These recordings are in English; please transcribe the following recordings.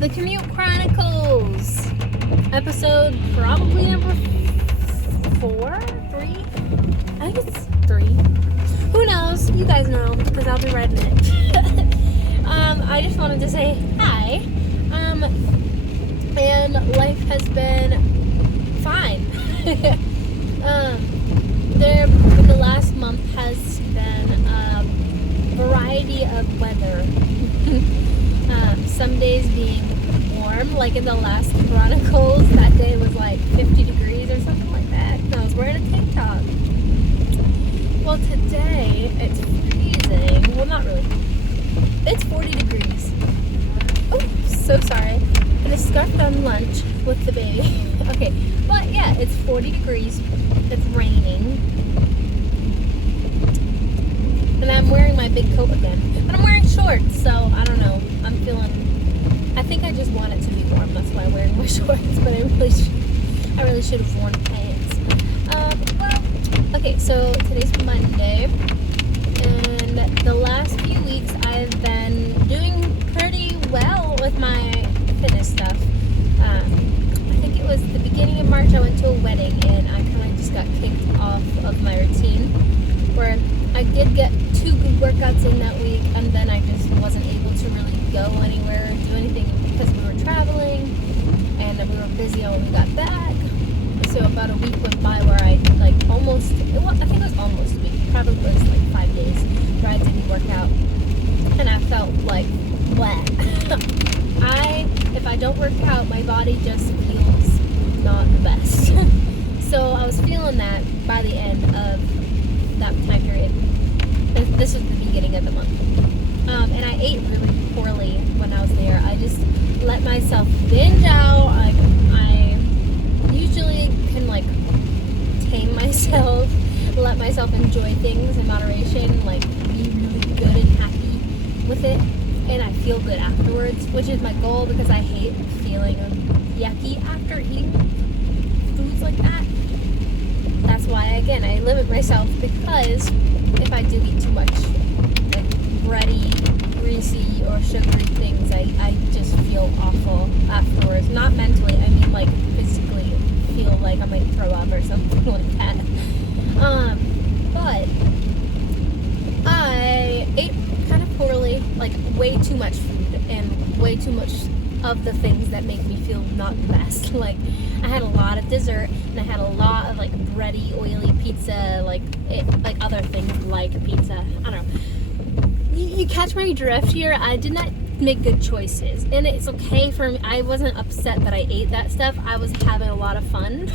The Commute Chronicles, episode probably number 4, 3? I think it's 3. Who knows? You guys know, because I'll be writing it. I just wanted to say hi, and life has been fine. The last month has been a variety of weather. Some days being warm, like in the last Chronicles, that day was like 50 degrees or something like that, and I was wearing a tank top. Well, today it's freezing. Well, not really. It's 40 degrees. Oh, so sorry. And I scarfed on lunch with the baby. Okay, but yeah, it's 40 degrees. It's raining. And I'm wearing my big coat again. But I'm wearing shorts, so I don't know. I think I just want it to be warm. That's why I'm wearing my shorts. But I really should have worn pants. Okay, so today's Monday. And the last few weeks I've been doing pretty well with my fitness stuff. I think it was the beginning of March I went to a wedding and I kind of just got kicked off of my routine, where I did get 2 good workouts in that week, and then I just wasn't able to really go anywhere or do anything because we were traveling and we were busy when we got back. So about a week went by where I I think it was almost a week, probably was like 5 days where I didn't work out, and I felt like bleh. If I don't work out, my body just feels not the best. So I was feeling that by the end of that time period. This was the beginning of the month. And I ate really poorly when I was there. I just let myself binge out. I usually can tame myself, let myself enjoy things in moderation, be really good and happy with it. And I feel good afterwards, which is my goal, because I hate feeling yucky after eating foods like that. That's why, again, I limit myself, because if I do eat too much bready, greasy, or sugary things, I just feel awful afterwards. Not mentally, I mean physically feel like I might throw up or something like that. But I ate kind of poorly, way too much food and way too much of the things that make me feel not the best. I had a lot of dessert, and I had a lot of bready, oily pizza, other things like pizza. I don't know. You catch my drift here. I did not make good choices, and it's okay for me. I wasn't upset that I ate that stuff. I was having a lot of fun.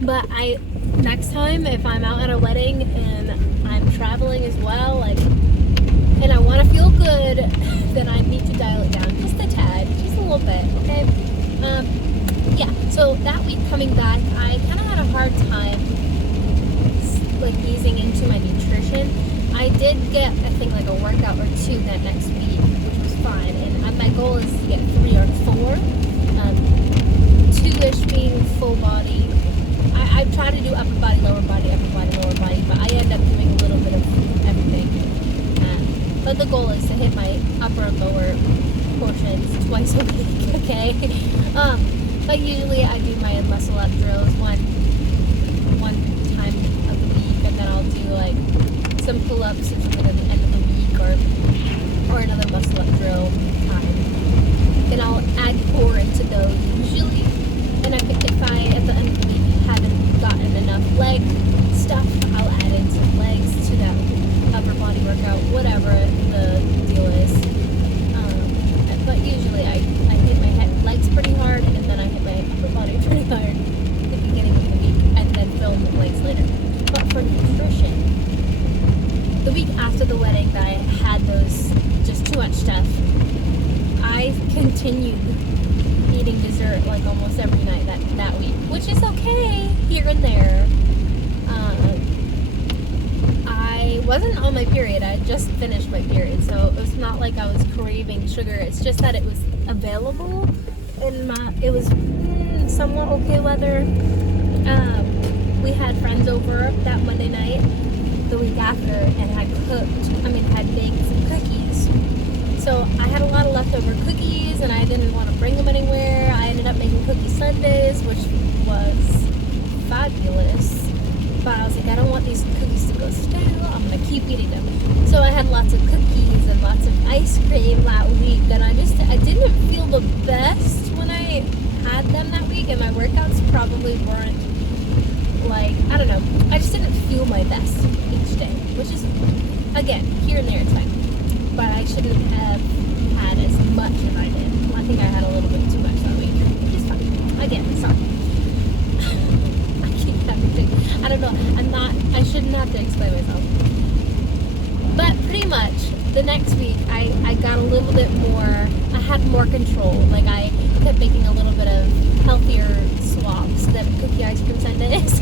But next time, if I'm out at a wedding and I'm traveling as well, and I want to feel good, then I need to dial it down just a tad, just a little bit, okay? Yeah, so that week coming back, I kind of had a hard time, easing into my nutrition. I did get, I think, a workout or 2 that next week, which was fine, and my goal is to get 3 or 4, 2-ish being full body. I try to do upper body, lower body, lower body, but I end up doing a little bit of everything. But the goal is to hit my upper and lower portions twice a week, okay? But usually I do my muscle up drills one time of the week, and then I'll do some pull-ups or something at the end of the week, or another muscle up drill time. And I'll add core into those usually. And if I at the end of the week haven't gotten enough leg stuff, I'll add in some legs to that upper body workout, whatever the deal is. But usually I hit my legs pretty hard, and then I hit my upper body pretty hard at the beginning of the week, and then film the legs later. But for nutrition, the week after the wedding that I had those just too much stuff, I continued eating dessert almost every night that week, which is okay here and there. I wasn't on my period. I had just finished my period, so it was not like I was craving sugar. It's just that it was available, and it was somewhat okay weather. We had friends over that Monday night the week after, and had baked some cookies. So I had a lot of leftover cookies, and I didn't want to fabulous. But I was like, I don't want these cookies to go stale. I'm gonna keep eating them. So I had lots of cookies and lots of ice cream that week, and I didn't feel the best when I had them that week, and my workouts probably weren't like, I don't know. I just didn't feel my best each day, which is, again, here and there it's fine. But I shouldn't have had as much as I did. I think I had a little bit too much that week, which is fine. Again, sorry. I keep having to, I don't know, I shouldn't have to explain myself. But pretty much, the next week, I got a little bit more, I had more control. Like, I kept making a little bit of healthier swaps than cookie ice cream sundaes.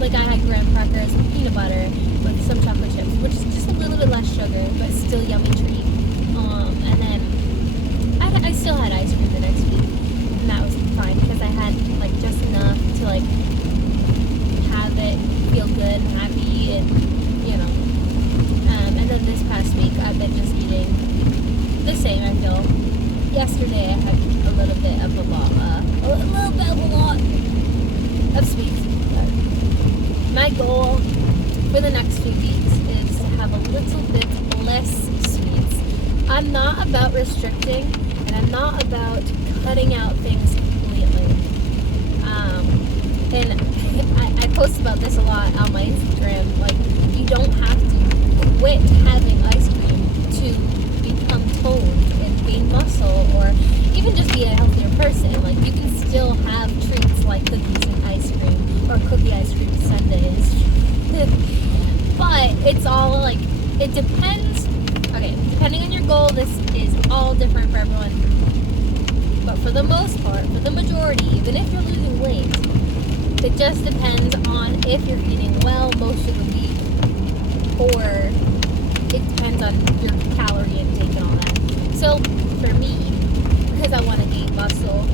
Like, I had graham crackers with peanut butter with some chocolate chips, which is just a little bit less sugar, but still yummy treat. And then I still had ice cream the next week, and that was fine because I had like just enough to like have it feel good and happy, and you know. And then this past week I've been just eating the same. I feel. Yesterday I had a little bit of a lot of sweets. My goal for the next few weeks is to have a little bit less sweets. I'm not about restricting, and I'm not about cutting out things completely. And I post about this a lot on my Instagram. Like, you don't have to quit having ice cream to become toned and gain muscle, or even just be a healthier person. Like, you can still have treats like cookies and ice cream, or cookie ice cream sundaes. But it's all like, it depends. Okay, depending on your goal, this is all different for everyone. But for the most part, for the majority, even if you're losing weight, it just depends on if you're eating well most of the week, or it depends on your calorie intake and all that. So for me, because I want to gain muscle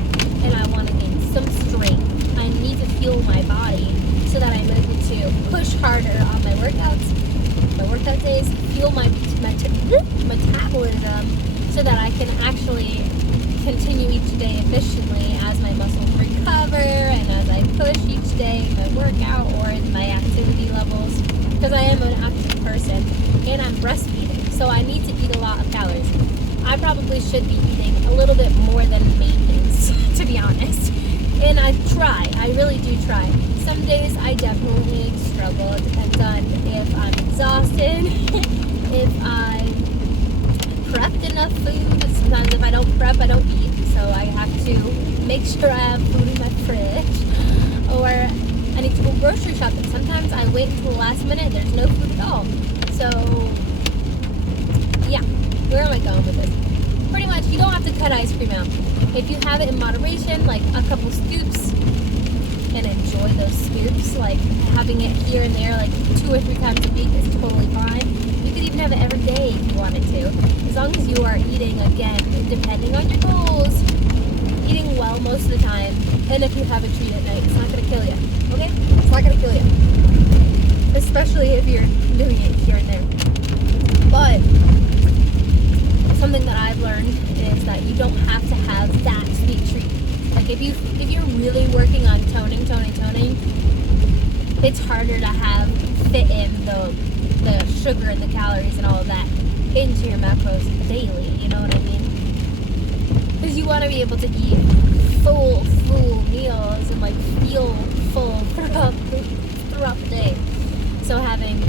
and I want to gain some strength, I need to fuel my body so that I'm able to push harder on my workouts, my workout days, fuel my metabolism so that I can actually continue each day efficiently as my muscles recover and as I push each day in my workout or in my activity levels, because I am an active person and I'm breastfeeding, so I need to eat a lot of calories. I probably should be eating a little bit more than maintenance, to be honest. And I try. I really do try. Some days I definitely struggle. It depends on if I'm exhausted, if I prepped enough food. Sometimes if I don't prep, I don't eat. So I have to make sure I have food in my fridge. Or I need to go grocery shopping. Sometimes I wait until the last minute and there's no food at all. So, yeah. Where am I going with this? Pretty much, you don't have to cut ice cream out. If you have it in moderation, like a couple scoops, and enjoy those scoops, like having it here and there, like 2 or 3 times a week is totally fine. You could even have it every day if you wanted to. As long as you are eating, again, depending on your goals, eating well most of the time, and if you have a treat at night, it's not going to kill you, okay? It's not going to kill you. Especially if you're doing it here and there. But something that I've learned is that you don't have to have that sweet treat. Like if you're really working on toning, it's harder to fit in the sugar and the calories and all of that into your macros daily. You know what I mean? Because you want to be able to eat full meals and like feel full throughout the day. So having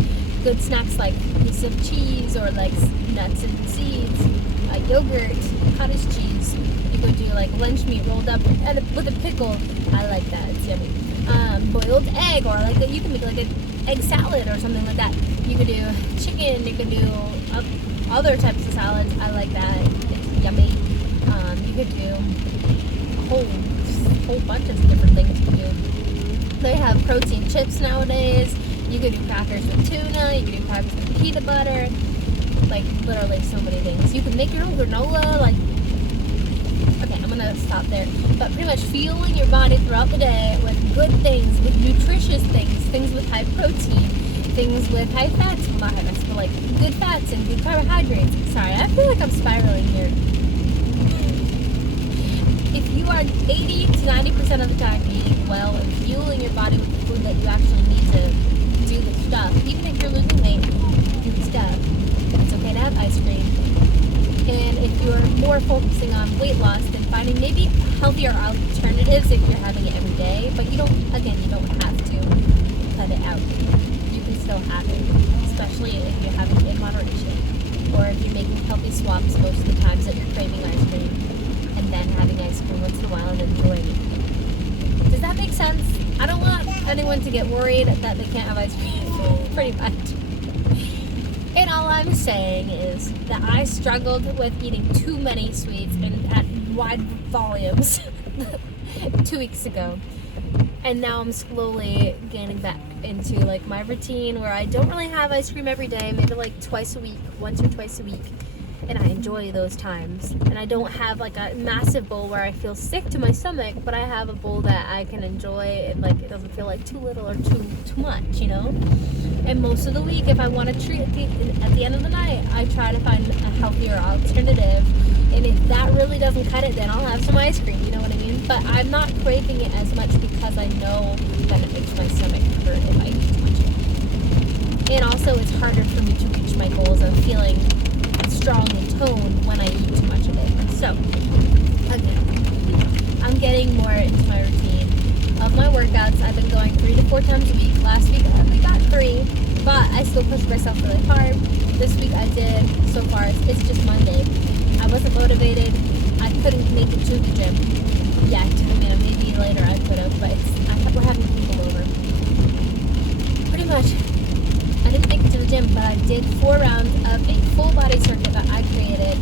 good snacks like pieces of cheese or like nuts and seeds, yogurt, cottage cheese. You could do like lunch meat rolled up and with a pickle. I like that. It's yummy. Boiled egg, or like you can make like an egg salad or something like that. You could do chicken. You could do other types of salads. I like that. It's yummy. You could do a whole bunch of different things you can do. They have protein chips nowadays. You could do crackers with tuna. You could do crackers with peanut butter. Like, literally so many things. You can make your own granola. Like, okay, I'm gonna stop there. But pretty much fueling your body throughout the day with good things, with nutritious things with high protein, things with high fats. Well, not high fats, but like good fats and good carbohydrates. Sorry, I feel like I'm spiraling here. if you are 80 to 90% of the time eating well and fueling your body with the food that you actually need to do the stuff, even if you're losing weight, do the stuff, it's okay to have ice cream. And if you're more focusing on weight loss, then finding maybe healthier alternatives if you're having it every day. But you don't have to cut it out. You can still have it, especially if you're having it in moderation. Or if you're making healthy swaps most of the times that you're craving ice cream, and then having ice cream once in a while and enjoying it. Does that make sense? I don't want anyone to get worried that they can't have ice cream, pretty much. And all I'm saying is that I struggled with eating too many sweets and at wide volumes 2 weeks ago. And now I'm slowly gaining back into like my routine where I don't really have ice cream every day, maybe like twice a week, once or twice a week. And I enjoy those times. And I don't have like a massive bowl where I feel sick to my stomach, but I have a bowl that I can enjoy and like it doesn't feel like too little or too much, you know? And most of the week, if I want a treat at the end of the night, I try to find a healthier alternative. And if that really doesn't cut it, then I'll have some ice cream, you know what I mean? But I'm not craving it as much because I know that it makes my stomach hurt if I eat too much of it. And also, it's harder for me to reach my goals of feeling strong in tone when I eat too much of it. So, again, I'm getting more into my routine of my workouts. I've been going 3 to 4 times a week. Last week I only got 3, but I still pushed myself really hard. This week I did. So far it's just Monday. I wasn't motivated. I couldn't make it to the gym yet. I mean, maybe later I could have, but we're having people over. Pretty much, I didn't make it to the gym, but I did 4 rounds of a full body circuit that I created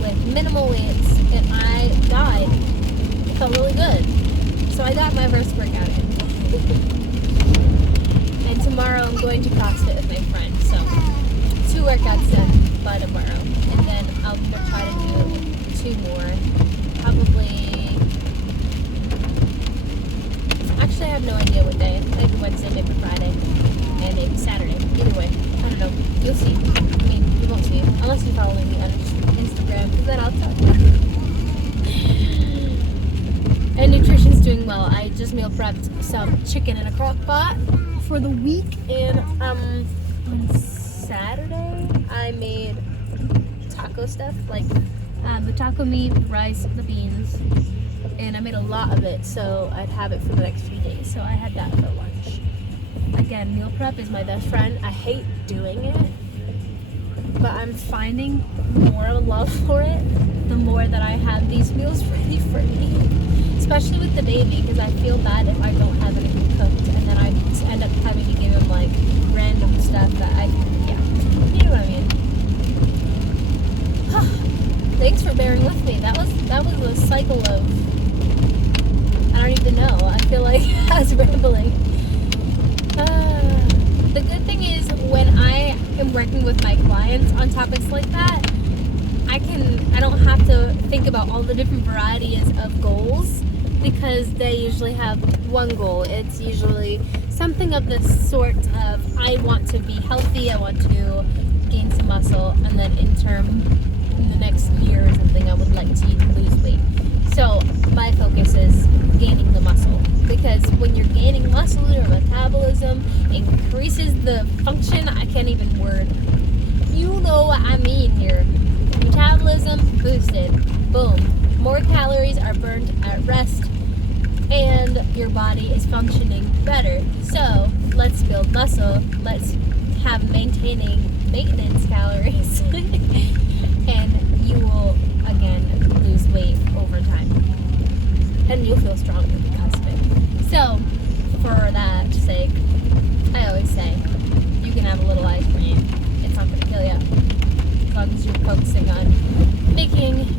with minimal weights, and I died. It felt really good. So I got my first workout in. And tomorrow I'm going to CrossFit with my friend. So 2 workouts done by tomorrow. And then I'll try to do 2 more. Probably. Actually, I have no idea what day. Maybe Wednesday, maybe Friday, and maybe Saturday. Either way. I don't know. You'll see. I mean, you won't see. Unless you're following me on Instagram. Because then I'll tell you. And nutrition's doing well. I just meal prepped some chicken in a crock pot for the week. And on Saturday, I made taco stuff. Like the taco meat, the rice, the beans. And I made a lot of it, so I'd have it for the next few days. So I had that for lunch. Again, meal prep is my best friend. I hate doing it, but I'm finding more love for it the more that I have these meals ready for me. Especially with the baby, because I feel bad if I don't have anything cooked, and then I end up having to give him like random stuff that you know what I mean. Thanks for bearing with me. That was a cycle of, I don't even know. I feel like I was rambling. The good thing is when I am working with my clients on topics like that, I don't have to think about all the different varieties of goals, because they usually have one goal. It's usually something of the sort of, I want to be healthy, I want to gain some muscle, and then in the next year or something, I would like to lose weight. So my focus is gaining the muscle, because when you're gaining muscle, your metabolism increases the function. I can't even word. You know what I mean here. Metabolism boosted. Boom. More calories are burned at rest, and your body is functioning better. So let's build muscle. Let's have maintenance calories. And you will, again, lose weight over time. And you'll feel stronger because of it. So, for that sake, I always say, you can have a little ice cream. It's not going to kill you. As long as you're focusing on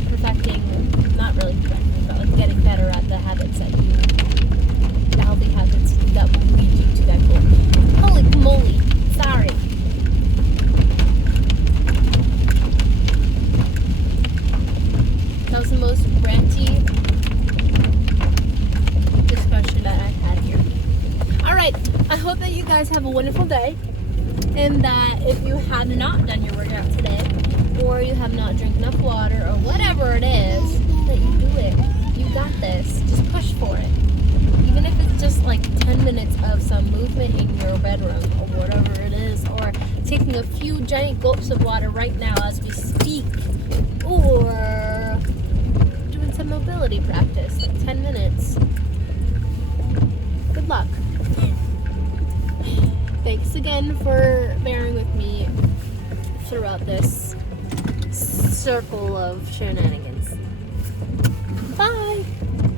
perfecting, not really perfecting, but like getting better at the habits that the healthy habits that will lead you to that goal. Holy moly. Sorry. That was the most ranty discussion that I've had here. Alright, I hope that you guys have a wonderful day, and that if you have not done your workout today, or you have not drank enough water, or whatever it is, that you do it. You got this. Just push for it. Even if it's just like 10 minutes of some movement in your bedroom or whatever it is, or taking a few giant gulps of water right now as we speak, or doing some mobility practice, like 10 minutes. Good luck. Thanks again for bearing with me throughout this circle of shenanigans. Bye!